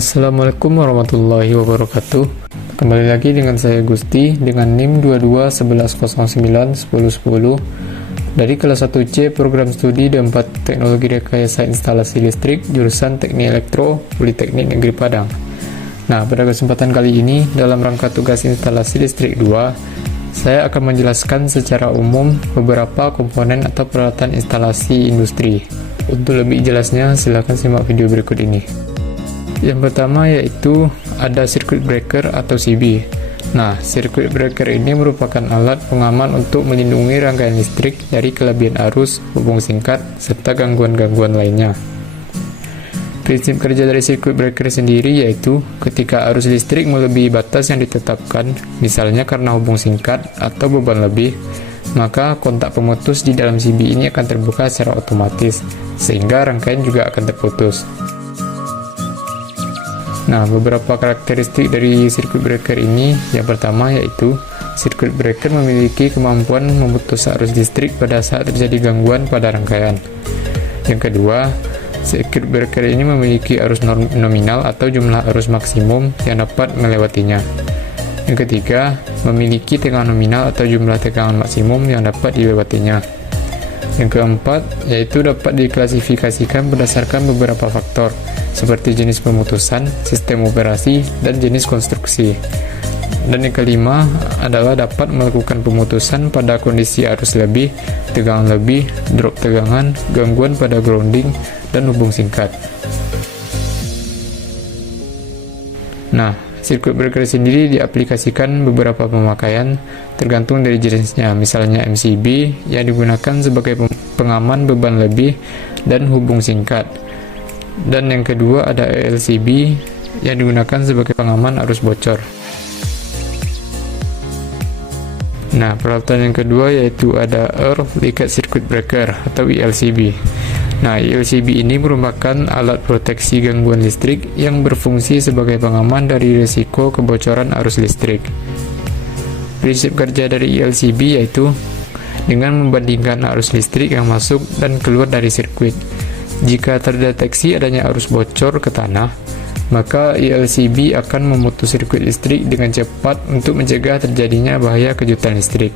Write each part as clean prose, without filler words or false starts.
Assalamualaikum warahmatullahi wabarakatuh. Kembali lagi dengan saya Gusti dengan NIM 2211091010 dari kelas 1C program studi D4 Teknologi Rekayasa Instalasi Listrik jurusan Teknik Elektro Politeknik Negeri Padang. Nah, pada kesempatan kali ini dalam rangka tugas instalasi listrik 2, saya akan menjelaskan secara umum beberapa komponen atau peralatan instalasi industri. Untuk lebih jelasnya, silakan simak video berikut ini. Yang pertama yaitu ada circuit breaker atau CB. Nah, circuit breaker ini merupakan alat pengaman untuk melindungi rangkaian listrik dari kelebihan arus, hubung singkat, serta gangguan-gangguan lainnya. Prinsip kerja dari circuit breaker sendiri yaitu ketika arus listrik melebihi batas yang ditetapkan, misalnya karena hubung singkat atau beban lebih, maka kontak pemutus di dalam CB ini akan terbuka secara otomatis, sehingga rangkaian juga akan terputus. Nah, beberapa karakteristik dari circuit breaker ini, yang pertama yaitu circuit breaker memiliki kemampuan memutus arus listrik pada saat terjadi gangguan pada rangkaian. Yang kedua, circuit breaker ini memiliki arus nominal atau jumlah arus maksimum yang dapat melewatinya. Yang ketiga, memiliki tegangan nominal atau jumlah tegangan maksimum yang dapat dilewatinya. Yang keempat, yaitu dapat diklasifikasikan berdasarkan beberapa faktor, seperti jenis pemutusan, sistem operasi, dan jenis konstruksi. Dan yang kelima adalah dapat melakukan pemutusan pada kondisi arus lebih, tegangan lebih, drop tegangan, gangguan pada grounding, dan hubung singkat. Nah, circuit breaker sendiri diaplikasikan beberapa pemakaian tergantung dari jenisnya, misalnya MCB yang digunakan sebagai pengaman beban lebih dan hubung singkat. Dan yang kedua ada LCB yang digunakan sebagai pengaman arus bocor. Nah, peralatan yang kedua yaitu ada Earth Leakage Circuit Breaker atau ELCB. Nah, ELCB ini merupakan alat proteksi gangguan listrik yang berfungsi sebagai pengaman dari risiko kebocoran arus listrik. Prinsip kerja dari ELCB yaitu dengan membandingkan arus listrik yang masuk dan keluar dari sirkuit. Jika terdeteksi adanya arus bocor ke tanah, maka ELCB akan memutus sirkuit listrik dengan cepat untuk mencegah terjadinya bahaya kejutan listrik.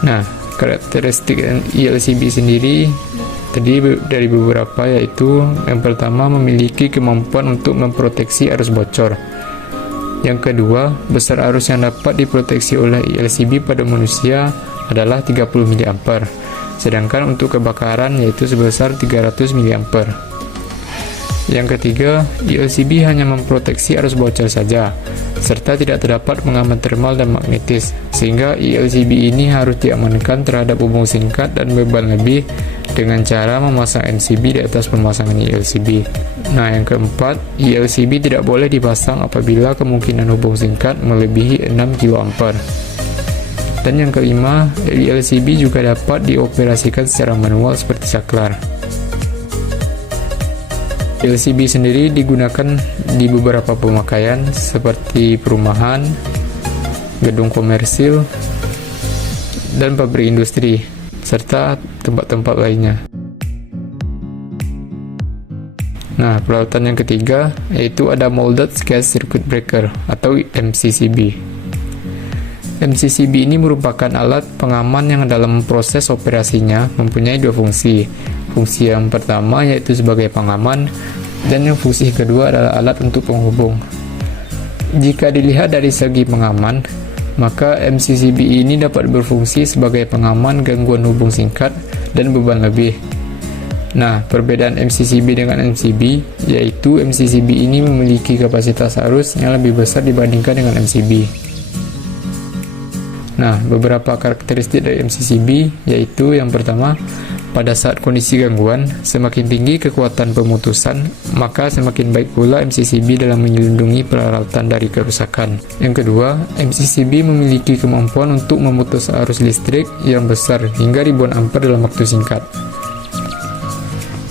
Nah, karakteristik ELCB sendiri terdiri dari beberapa, yaitu yang pertama memiliki kemampuan untuk memproteksi arus bocor. Yang kedua, besar arus yang dapat diproteksi oleh ELCB pada manusia adalah 30 mA, sedangkan untuk kebakaran yaitu sebesar 300 mA. Yang ketiga, ELCB hanya memproteksi arus bocor saja, serta tidak terdapat pengaman termal dan magnetis, sehingga ELCB ini harus diamankan terhadap hubung singkat dan beban lebih dengan cara memasang MCB di atas pemasangan ELCB. Nah, yang keempat, ELCB tidak boleh dipasang apabila kemungkinan hubung singkat melebihi 6 kA. Dan yang kelima, ELCB juga dapat dioperasikan secara manual seperti saklar. ELCB sendiri digunakan di beberapa pemakaian seperti perumahan, gedung komersil, dan pabrik industri, serta tempat-tempat lainnya. Nah, peralatan yang ketiga yaitu ada Molded Case Circuit Breaker atau MCCB. MCCB ini merupakan alat pengaman yang dalam proses operasinya mempunyai dua fungsi. Fungsi yang pertama yaitu sebagai pengaman, dan yang fungsi kedua adalah alat untuk penghubung. Jika dilihat dari segi pengaman, maka MCCB ini dapat berfungsi sebagai pengaman gangguan hubung singkat dan beban lebih. Nah, perbedaan MCCB dengan MCB yaitu MCCB ini memiliki kapasitas arus yang lebih besar dibandingkan dengan MCB. Nah, beberapa karakteristik dari MCCB yaitu yang pertama, pada saat kondisi gangguan, semakin tinggi kekuatan pemutusan, maka semakin baik pula MCCB dalam melindungi peralatan dari kerusakan. Yang kedua, MCCB memiliki kemampuan untuk memutus arus listrik yang besar hingga ribuan ampere dalam waktu singkat.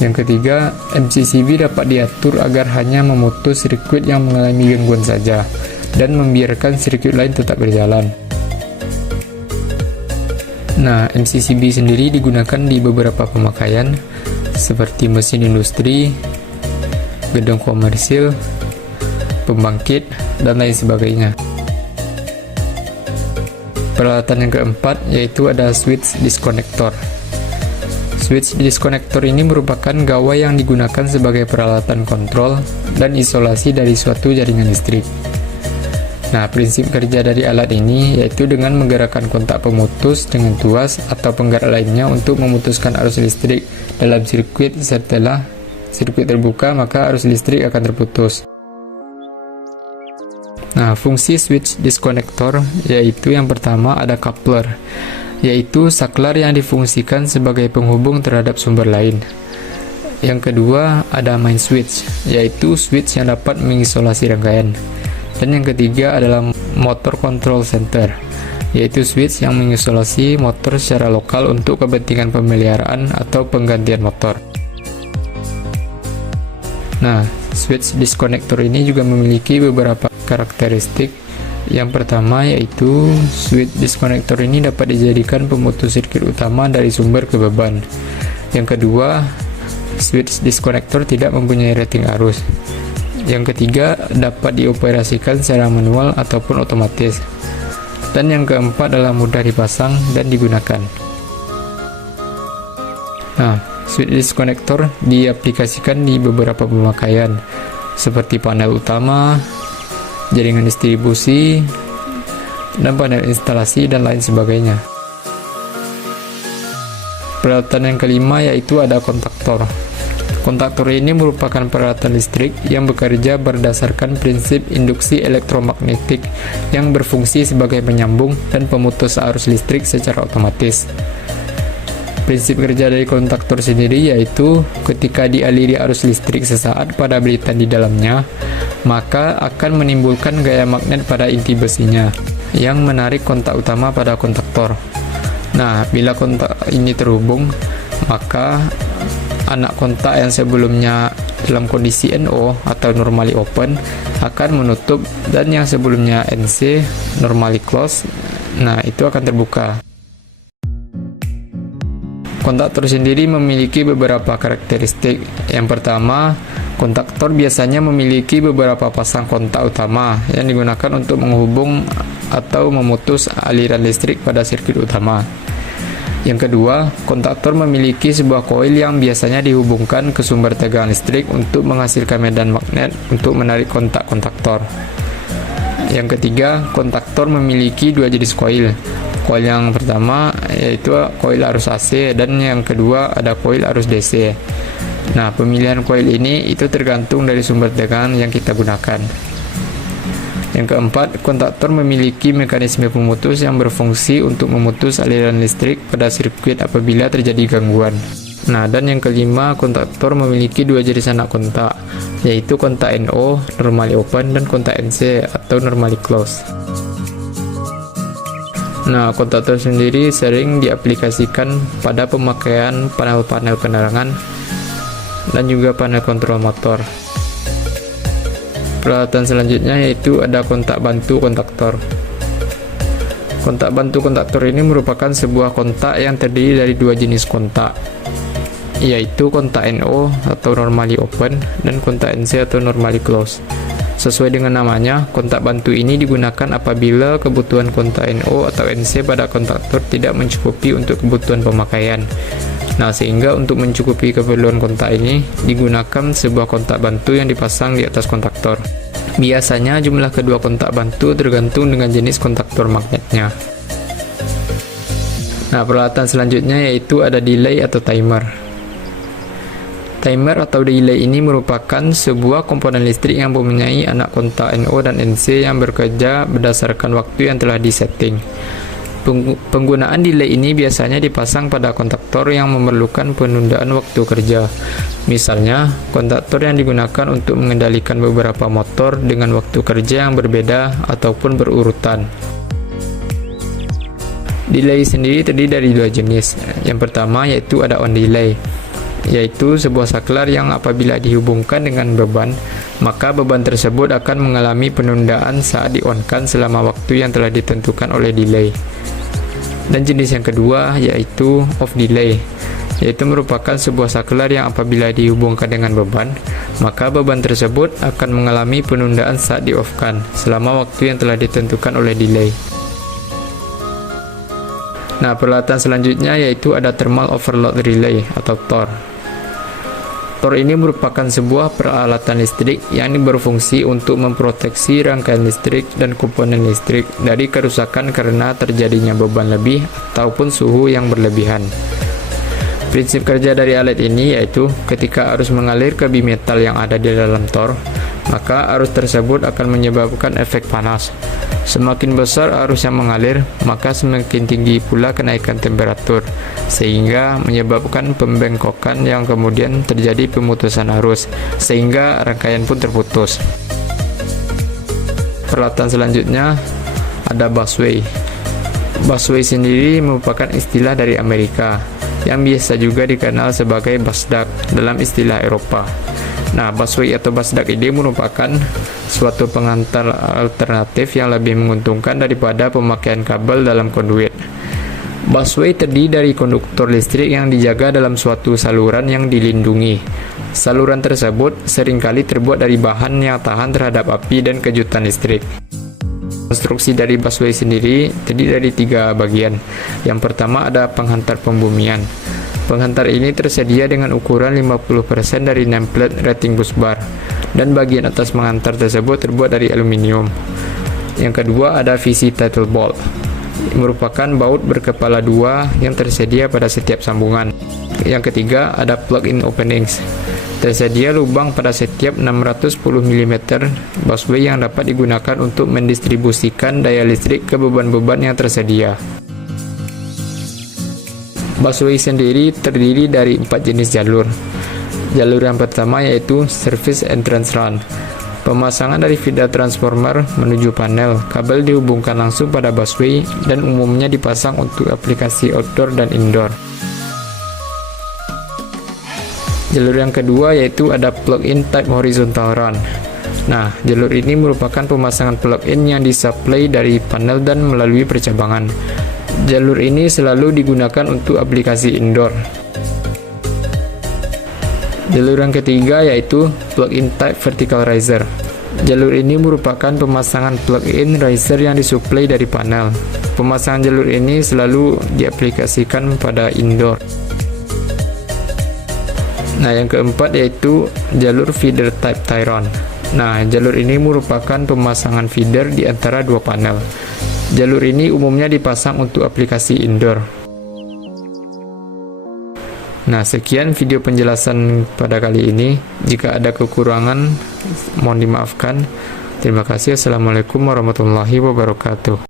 Yang ketiga, MCCB dapat diatur agar hanya memutus sirkuit yang mengalami gangguan saja, dan membiarkan sirkuit lain tetap berjalan. Nah, MCCB sendiri digunakan di beberapa pemakaian seperti mesin industri, gedung komersil, pembangkit, dan lain sebagainya. Peralatan yang keempat yaitu ada switch disconnector. Switch disconnector ini merupakan gawai yang digunakan sebagai peralatan kontrol dan isolasi dari suatu jaringan listrik. Nah, prinsip kerja dari alat ini yaitu dengan menggerakkan kontak pemutus dengan tuas atau penggerak lainnya untuk memutuskan arus listrik dalam sirkuit. Setelah sirkuit terbuka, maka arus listrik akan terputus. Nah, fungsi switch disconnector yaitu yang pertama ada coupler, yaitu saklar yang difungsikan sebagai penghubung terhadap sumber lain. Yang kedua ada main switch, yaitu switch yang dapat mengisolasi rangkaian. Dan yang ketiga adalah motor control center, yaitu switch yang mengisolasi motor secara lokal untuk kepentingan pemeliharaan atau penggantian motor. Nah, switch disconnector ini juga memiliki beberapa karakteristik. Yang pertama yaitu switch disconnector ini dapat dijadikan pemutus sirkuit utama dari sumber ke beban. Yang kedua, switch disconnector tidak mempunyai rating arus. Yang ketiga, dapat dioperasikan secara manual ataupun otomatis. Dan yang keempat adalah mudah dipasang dan digunakan. Nah, switch disconnector diaplikasikan di beberapa pemakaian seperti panel utama, jaringan distribusi, dan panel instalasi dan lain sebagainya. Peralatan yang kelima yaitu ada kontaktor. Kontaktor ini merupakan peralatan listrik yang bekerja berdasarkan prinsip induksi elektromagnetik yang berfungsi sebagai penyambung dan pemutus arus listrik secara otomatis. Prinsip kerja dari kontaktor sendiri yaitu ketika dialiri arus listrik sesaat pada belitan di dalamnya, maka akan menimbulkan gaya magnet pada inti besinya yang menarik kontak utama pada kontaktor. Nah, bila kontak ini terhubung, maka anak kontak yang sebelumnya dalam kondisi NO atau normally open akan menutup, dan yang sebelumnya NC normally close, nah itu akan terbuka. Kontaktor sendiri memiliki beberapa karakteristik. Yang pertama, kontaktor biasanya memiliki beberapa pasang kontak utama yang digunakan untuk menghubung atau memutus aliran listrik pada sirkuit utama. Yang kedua, kontaktor memiliki sebuah koil yang biasanya dihubungkan ke sumber tegangan listrik untuk menghasilkan medan magnet untuk menarik kontak kontaktor. Yang ketiga, kontaktor memiliki dua jenis koil. Koil yang pertama yaitu koil arus AC, dan yang kedua ada koil arus DC. Nah, pemilihan koil ini itu tergantung dari sumber tegangan yang kita gunakan. Yang keempat, kontaktor memiliki mekanisme pemutus yang berfungsi untuk memutus aliran listrik pada sirkuit apabila terjadi gangguan. Nah, dan yang kelima, kontaktor memiliki dua jenis anak kontak, yaitu kontak NO normally open dan kontak NC atau normally close. Nah, kontaktor sendiri sering diaplikasikan pada pemakaian panel-panel penerangan dan juga panel kontrol motor. Peralatan selanjutnya yaitu ada kontak bantu kontaktor. Kontak bantu kontaktor ini merupakan sebuah kontak yang terdiri dari dua jenis kontak, yaitu kontak NO atau normally open dan kontak NC atau normally close. Sesuai dengan namanya, kontak bantu ini digunakan apabila kebutuhan kontak NO atau NC pada kontaktor tidak mencukupi untuk kebutuhan pemakaian. Nah, sehingga untuk mencukupi keperluan kontak ini, digunakan sebuah kontak bantu yang dipasang di atas kontaktor. Biasanya jumlah kedua kontak bantu tergantung dengan jenis kontaktor magnetnya. Nah, peralatan selanjutnya yaitu ada delay atau timer. Timer atau delay ini merupakan sebuah komponen listrik yang mempunyai anak kontak NO dan NC yang bekerja berdasarkan waktu yang telah disetting. Penggunaan delay ini biasanya dipasang pada kontaktor yang memerlukan penundaan waktu kerja. Misalnya, kontaktor yang digunakan untuk mengendalikan beberapa motor dengan waktu kerja yang berbeda ataupun berurutan. Delay sendiri terdiri dari dua jenis. Yang pertama yaitu ada on delay, yaitu sebuah saklar yang apabila dihubungkan dengan beban, maka beban tersebut akan mengalami penundaan saat di-on-kan selama waktu yang telah ditentukan oleh delay. Dan jenis yang kedua yaitu off delay, yaitu merupakan sebuah saklar yang apabila dihubungkan dengan beban, maka beban tersebut akan mengalami penundaan saat di-off-kan selama waktu yang telah ditentukan oleh delay. Nah, peralatan selanjutnya yaitu ada Thermal Overload Relay atau TOR. TOR ini merupakan sebuah peralatan listrik yang berfungsi untuk memproteksi rangkaian listrik dan komponen listrik dari kerusakan karena terjadinya beban lebih ataupun suhu yang berlebihan. Prinsip kerja dari alat ini yaitu ketika arus mengalir ke bimetal yang ada di dalam TOR, maka arus tersebut akan menyebabkan efek panas. Semakin besar arus yang mengalir, maka semakin tinggi pula kenaikan temperatur, sehingga menyebabkan pembengkokan yang kemudian terjadi pemutusan arus, sehingga rangkaian pun terputus. Peralatan selanjutnya ada busway. Busway sendiri merupakan istilah dari Amerika, yang biasa juga dikenal sebagai busduct dalam istilah Eropa. Nah, busway atau busduct ini merupakan suatu pengantar alternatif yang lebih menguntungkan daripada pemakaian kabel dalam konduit. Busway terdiri dari konduktor listrik yang dijaga dalam suatu saluran yang dilindungi. Saluran tersebut seringkali terbuat dari bahan yang tahan terhadap api dan kejutan listrik. Konstruksi dari busway sendiri terdiri dari 3 bagian. Yang pertama ada penghantar pembumian. Penghantar ini tersedia dengan ukuran 50% dari nameplate rating busbar, dan bagian atas penghantar tersebut terbuat dari aluminium. Yang kedua ada VC tittle bolt, merupakan baut berkepala 2 yang tersedia pada setiap sambungan. Yang ketiga ada plug-in openings, tersedia lubang pada setiap 610 mm busway yang dapat digunakan untuk mendistribusikan daya listrik ke beban-beban yang tersedia. Busway sendiri terdiri dari 4 jenis jalur. Jalur yang pertama yaitu Service Entrance Run. Pemasangan dari feeder transformer menuju panel, kabel dihubungkan langsung pada busway dan umumnya dipasang untuk aplikasi outdoor dan indoor. Jalur yang kedua yaitu ada Plug-in Type Horizontal Run. Nah, jalur ini merupakan pemasangan plug-in yang disuplai dari panel dan melalui percabangan. Jalur ini selalu digunakan untuk aplikasi indoor. Jalur yang ketiga yaitu Plug-in Type Vertical Riser. Jalur ini merupakan pemasangan plug-in riser yang disuplai dari panel. Pemasangan jalur ini selalu diaplikasikan pada indoor. Nah, yang keempat yaitu jalur Feeder Type Tyron. Nah, jalur ini merupakan pemasangan feeder di antara 2 panel. Jalur ini umumnya dipasang untuk aplikasi indoor. Nah, sekian video penjelasan pada kali ini. Jika ada kekurangan, mohon dimaafkan. Terima kasih. Assalamualaikum warahmatullahi wabarakatuh.